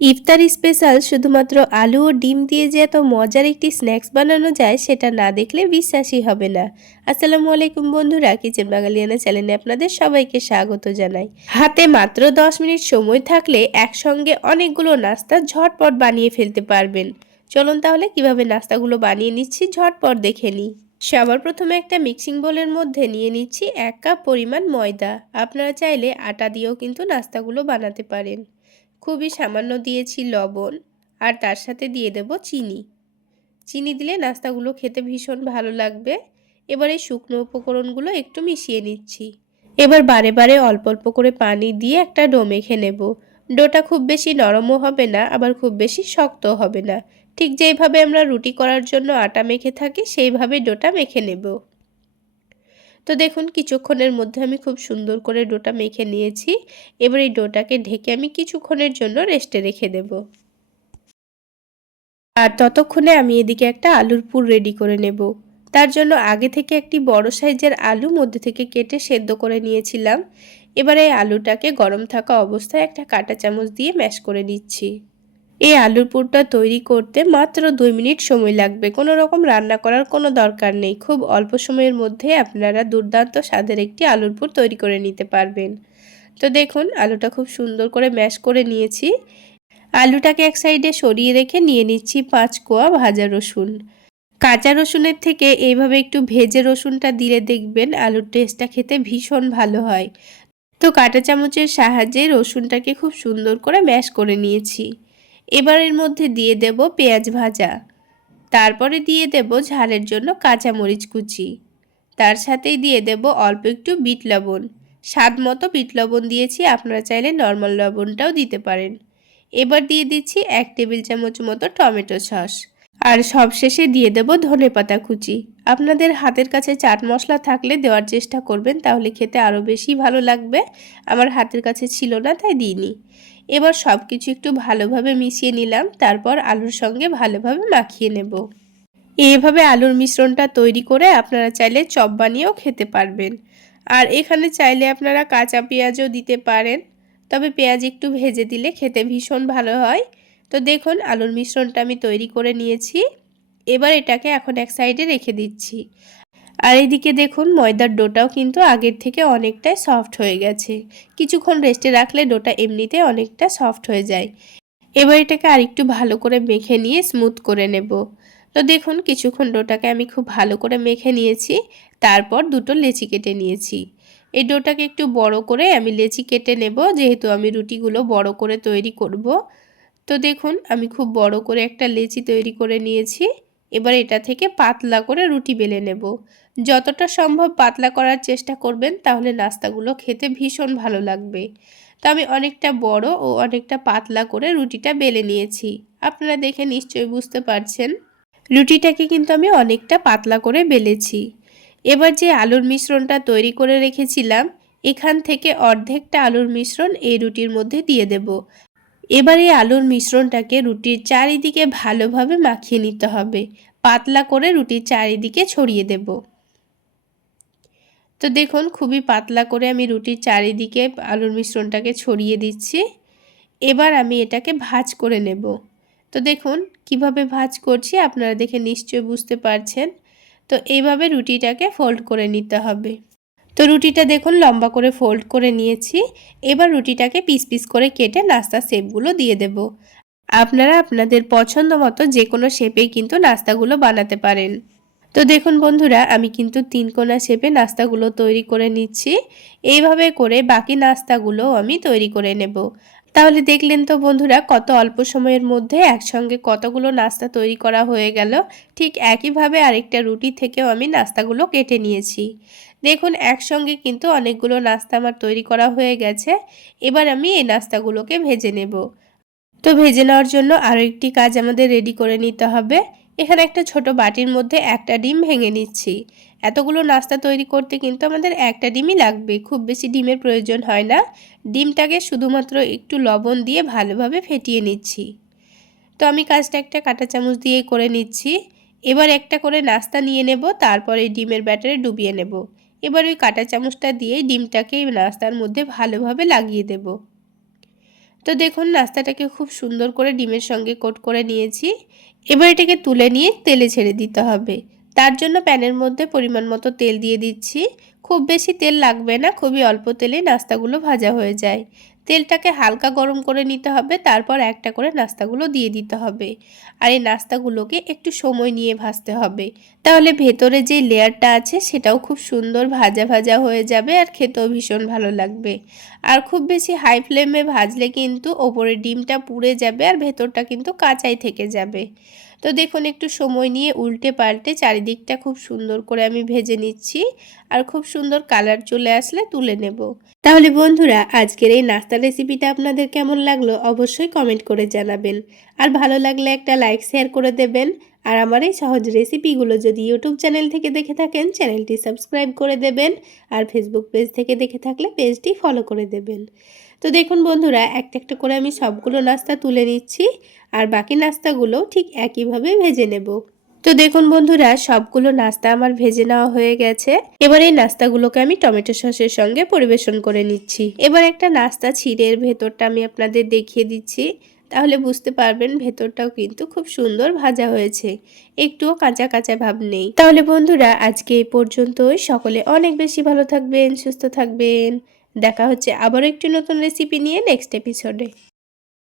ইফতার special শুধুমাত্র আলু ও ডিম দিয়ে যে এত মজার একটি স্ন্যাক্স বানানো যায় সেটা না দেখলে বিশ্বাসই হবে না। আসসালামু আলাইকুম বন্ধুরা, কিচেন বাঙালিয়ানা চ্যানেলে আপনাদের সবাইকে স্বাগত জানাই। হাতে মাত্র 10 মিনিট সময় থাকলে একসঙ্গে অনেকগুলো নাস্তা ঝটপট বানিয়ে ফেলতে পারবেন। চলুন তাহলে কিভাবে নাস্তাগুলো বানিয়ে নিচ্ছি ঝটপট দেখে নিই। সবার প্রথমে একটা মিক্সিং বোলের মধ্যে নিয়ে নিচ্ছি 1 কাপ পরিমাণ ময়দা। আপনারা চাইলে আটা দিয়েও কিন্তু নাস্তাগুলো বানাতে পারেন। খুবই সামান্য দিয়েছি লবণ, আর তার সাথে দিয়ে দেব চিনি। চিনি দিলে নাস্তাগুলো খেতে ভীষণ ভালো লাগবে। এবার এই শুকনো উপকরণগুলো একটু মিশিয়ে নিচ্ছি। এবার বারে বারে অল্প অল্প করে পানি দিয়ে একটা ডো মেখে নেব। ডোটা খুব বেশি নরমও হবে না, আবার খুব বেশি শক্তও হবে না। ঠিক যেইভাবে আমরা রুটি করার জন্য আটা মেখে থাকি সেইভাবে ডোটা মেখে নেব। তো দেখুন কিছুক্ষণের মধ্যে আমি খুব সুন্দর করে ডোটা মেখে নিয়েছি। এবার এই ডোটাকে ঢেকে আমি কিছুক্ষণের জন্য রেস্টে রেখে দেব। আর ততক্ষণে আমি এদিকে একটা আলুর পুর রেডি করে নেব। তার জন্য আগে থেকে একটি বড় সাইজের আলু মধ্যে থেকে কেটে সেদ্ধ করে নিয়েছিলাম। এবার এই আলুটাকে গরম থাকা অবস্থায় একটা কাঁটা চামচ দিয়ে ম্যাশ করে নিচ্ছি। এই আলুর পুরটা তৈরি করতে মাত্র 2 মিনিট সময় লাগবে। কোনো রকম রান্না করার কোনো দরকার নেই। খুব অল্প সময়ের মধ্যে আপনারা দুর্দান্ত স্বাদের একটি আলুর পুর তৈরি করে নিতে পারবেন। তো দেখুন আলুটা খুব সুন্দর করে ম্যাশ করে নিয়েছি। আলুটাকে এক সাইডে সরিয়ে রেখে নিয়ে নিচ্ছি 5 কোয়া ভাজা রসুন। কাঁচা রসুনের থেকে এইভাবে একটু ভেজে রসুনটা দিলে দেখবেন আলুর টেস্টটা খেতে ভীষণ ভালো হয়। তো কাঁটা চামচের সাহায্যে রসুনটাকে খুব সুন্দর করে ম্যাশ করে নিয়েছি। এবার এর মধ্যে দিয়ে দেব পেঁয়াজ ভাজা, তারপরে দিয়ে দেব ঝালের জন্য কাঁচা মরিচ কুচি, তার সাথেই দিয়ে দেব অল্প একটু বিট লবণ। স্বাদ মতো বিট লবণ দিয়েছি, আপনারা চাইলে নর্মাল লবণটাও দিতে পারেন। এবার দিয়ে দিচ্ছি 1 টেবিল চামচ মতো টমেটো সস, আর সবশেষে দিয়ে দেব ধনেপাতা কুচি। আপনাদের হাতের কাছে চাট মশলা থাকলে দেওয়ার চেষ্টা করবেন, তাহলে খেতে আরও বেশি ভালো লাগবে। আমার হাতের কাছে ছিল না তাই দিইনি। এবার সব কিছু একটু ভালোভাবে মিশিয়ে নিলাম, তারপর আলুর সঙ্গে ভালোভাবে মাখিয়ে নেব। এইভাবে আলুর মিশ্রণটা তৈরি করে আপনারা চাইলে চপ বানিয়েও খেতে পারবেন। আর এখানে চাইলে আপনারা কাঁচা পেঁয়াজও দিতে পারেন, তবে পেঁয়াজ একটু ভেজে দিলে খেতে ভীষণ ভালো হয়। তো দেখুন আলুর মিশ্রণটা আমি তৈরি করে নিয়েছি। এবার এটাকে এখন এক সাইডে রেখে দিচ্ছি। আর এইদিকে দেখুন ময়দার ডোটাও কিন্তু আগের থেকে অনেকটাই সফট হয়ে গেছে। কিছুক্ষণ রেস্টে রাখলে ডোটা এমনিতে অনেকটা সফট হয়ে যায়। এবার এটাকে আরেকটু ভালো করে মেখে নিয়ে স্মুথ করে নেব। তো দেখুন কিছুক্ষণ ডোটাকে আমি খুব ভালো করে মেখে নিয়েছি। তারপর দুটো লেচি কেটে নিয়েছি। এই ডোটাকে একটু বড় করে আমি লেচি কেটে নেব, যেহেতু আমি রুটিগুলো বড় করে তৈরি করব। তো দেখুন আমি খুব বড় করে একটা লেচি তৈরি করে নিয়েছি। এবার এটা থেকে পাতলা করে রুটি বেলে নেব। যতটা সম্ভব পাতলা করার চেষ্টা করবেন, তাহলে নাস্তাগুলো খেতে ভীষণ ভালো লাগবে। তো আমি অনেকটা বড় ও অনেকটা পাতলা করে রুটিটা বেলে নিয়েছি। আপনারা দেখে নিশ্চয়ই বুঝতে পারছেন রুটিটাকে কিন্তু আমি অনেকটা পাতলা করে বেলেছি। এবার যে আলুর মিশ্রণটা তৈরি করে রেখেছিলাম, এখান থেকে অর্ধেকটা আলুর মিশ্রণ এই রুটির মধ্যে দিয়ে দেব। এবার এই আলুর মিশ্রণটাকে রুটির চারিদিকে ভালোভাবে মাখিয়ে নিতে হবে। পাতলা করে রুটির চারিদিকে ছড়িয়ে দেব। তো দেখুন খুবই পাতলা করে আমি রুটির চারিদিকে আলুর মিশ্রণটাকে ছড়িয়ে দিচ্ছি। এবার আমি এটাকে ভাঁজ করে নেব। তো দেখুন কিভাবে ভাঁজ করছি আপনারা দেখে নিশ্চয়ই বুঝতে পারছেন। তো এইভাবে রুটিটাকে ফোল্ড করে নিতে হবে। তো রুটিটা দেখুন লম্বা করে ফোল্ড করে নিয়েছি। এবার রুটিটাকে পিস পিস করে কেটে নাস্তার শেপগুলো দিয়ে দেব। আপনারা আপনাদের পছন্দ মতো যে কোনো শেপেই কিন্তু নাস্তাগুলো বানাতে পারেন। তো দেখুন বন্ধুরা আমি কিন্তু 3 কোনা শেপে নাস্তাগুলো তৈরি করে নিচ্ছি। এইভাবে করে বাকি নাস্তাগুলো আমি তৈরি করে নেব। তাহলে দেখলেন তো বন্ধুরা কত অল্প সময়ের মধ্যে একসঙ্গে কতগুলো নাস্তা তৈরি করা হয়ে গেল। ঠিক একইভাবে আরেকটা রুটি থেকেও আমি নাস্তাগুলো কেটে নিয়েছি। দেখুন একসঙ্গে কিন্তু অনেকগুলো নাস্তা আমার তৈরি করা হয়ে গেছে। এবার আমি এই নাস্তাগুলোকে ভেজে নেব। তো ভেজে নেওয়ার জন্য আরও একটি কাজ আমাদের রেডি করে নিতে হবে। এখানে একটা ছোট বাটির মধ্যে একটা ডিম ভেঙে নিচ্ছি। এতগুলো নাস্তা তৈরি করতে কিন্তু আমাদের একটা ডিমই লাগবে, খুব বেশি ডিমের প্রয়োজন হয় না। ডিমটাকে শুধুমাত্র একটু লবণ দিয়ে ভালোভাবে ফেটিয়ে নিচ্ছি। তো আমি কাজটা একটা কাঁটা চামচ দিয়ে করে নিচ্ছি। এবার একটা করে নাস্তা নিয়ে নেব, তারপরে ডিমের ব্যাটারে ডুবিয়ে নেব। এবার ওই কাঁটা চামচটা দিয়ে ডিমটাকে নাস্তার মধ্যে ভালোভাবে লাগিয়ে দেব। তো তো দেখুন নাস্তাটাকে খুব সুন্দর করে ডিমের সঙ্গে কোট করে নিয়েছি। এবার এটাকে তুলে নিয়ে তেলে ছেড়ে দিতে হবে। তার জন্য প্যানের মধ্যে পরিমাণ মতো তেল দিয়ে দিচ্ছি। খুব বেশি তেল লাগবে না, খুবই অল্প তেলেই নাস্তাগুলো ভাজা হয়ে যায়। তেলটাকে হালকা গরম করে নিতে হবে, তারপর একটা করে নাস্তাগুলো দিয়ে দিতে হবে। আর এই নাস্তাগুলোকে একটু সময় নিয়ে ভাজতে হবে, তাহলে ভেতরে যে লেয়ারটা আছে সেটাও খুব সুন্দর ভাজা ভাজা হয়ে যাবে আর খেতেও ভীষণ ভালো লাগবে। আর খুব বেশি হাই ফ্লেমে ভাজলে কিন্তু ওপরের ডিমটা পুড়ে যাবে আর ভেতরটা কিন্তু কাঁচাই থেকে যাবে। তো দেখুন একটু সময় নিয়ে উল্টে পাল্টে চারিদিকটা খুব সুন্দর করে আমি ভেজে নিচ্ছি। আর খুব সুন্দর কালার চলে আসলে তুলে নেব। তাহলে বন্ধুরা, আজকের এই নাস্তার রেসিপিটা আপনাদের কেমন লাগলো অবশ্যই কমেন্ট করে জানাবেন। আর ভালো লাগলে একটা লাইক শেয়ার করে দেবেন। আর আমার এই সহজ রেসিপিগুলো যদি ইউটিউব চ্যানেল থেকে দেখে থাকেন চ্যানেলটি সাবস্ক্রাইব করে দেবেন। আর ফেসবুক পেজ থেকে দেখে থাকলে পেজটি ফলো করে দেবেন। তো দেখুন বন্ধুরা, একটা একটা করে আমি সবগুলো নাস্তা তুলে নিচ্ছি আর বাকি নাস্তাগুলো ঠিক একইভাবে ভেজে নেব। তো দেখুন বন্ধুরা, সবগুলো নাস্তা আমার ভেজে নেওয়া হয়ে গেছে। এবার এই নাস্তাগুলোকে আমি টমেটো সসের সঙ্গে পরিবেশন করে নিচ্ছি। এবার একটা নাস্তা ছিঁড়ে এর ভেতরটা আমি আপনাদের দেখিয়ে দিচ্ছি, তাহলে বুঝতে পারবেন ভেতরটাও কিন্তু খুব সুন্দর ভাজা হয়েছে, একটুও কাঁচা কাঁচা ভাব নেই। তাহলে বন্ধুরা, আজকে এই পর্যন্তই। সকলে অনেক বেশি ভালো থাকবেন, সুস্থ থাকবেন। দেখা হচ্ছে আবারও একটি নতুন রেসিপি নিয়ে নেক্সট এপিসোডে।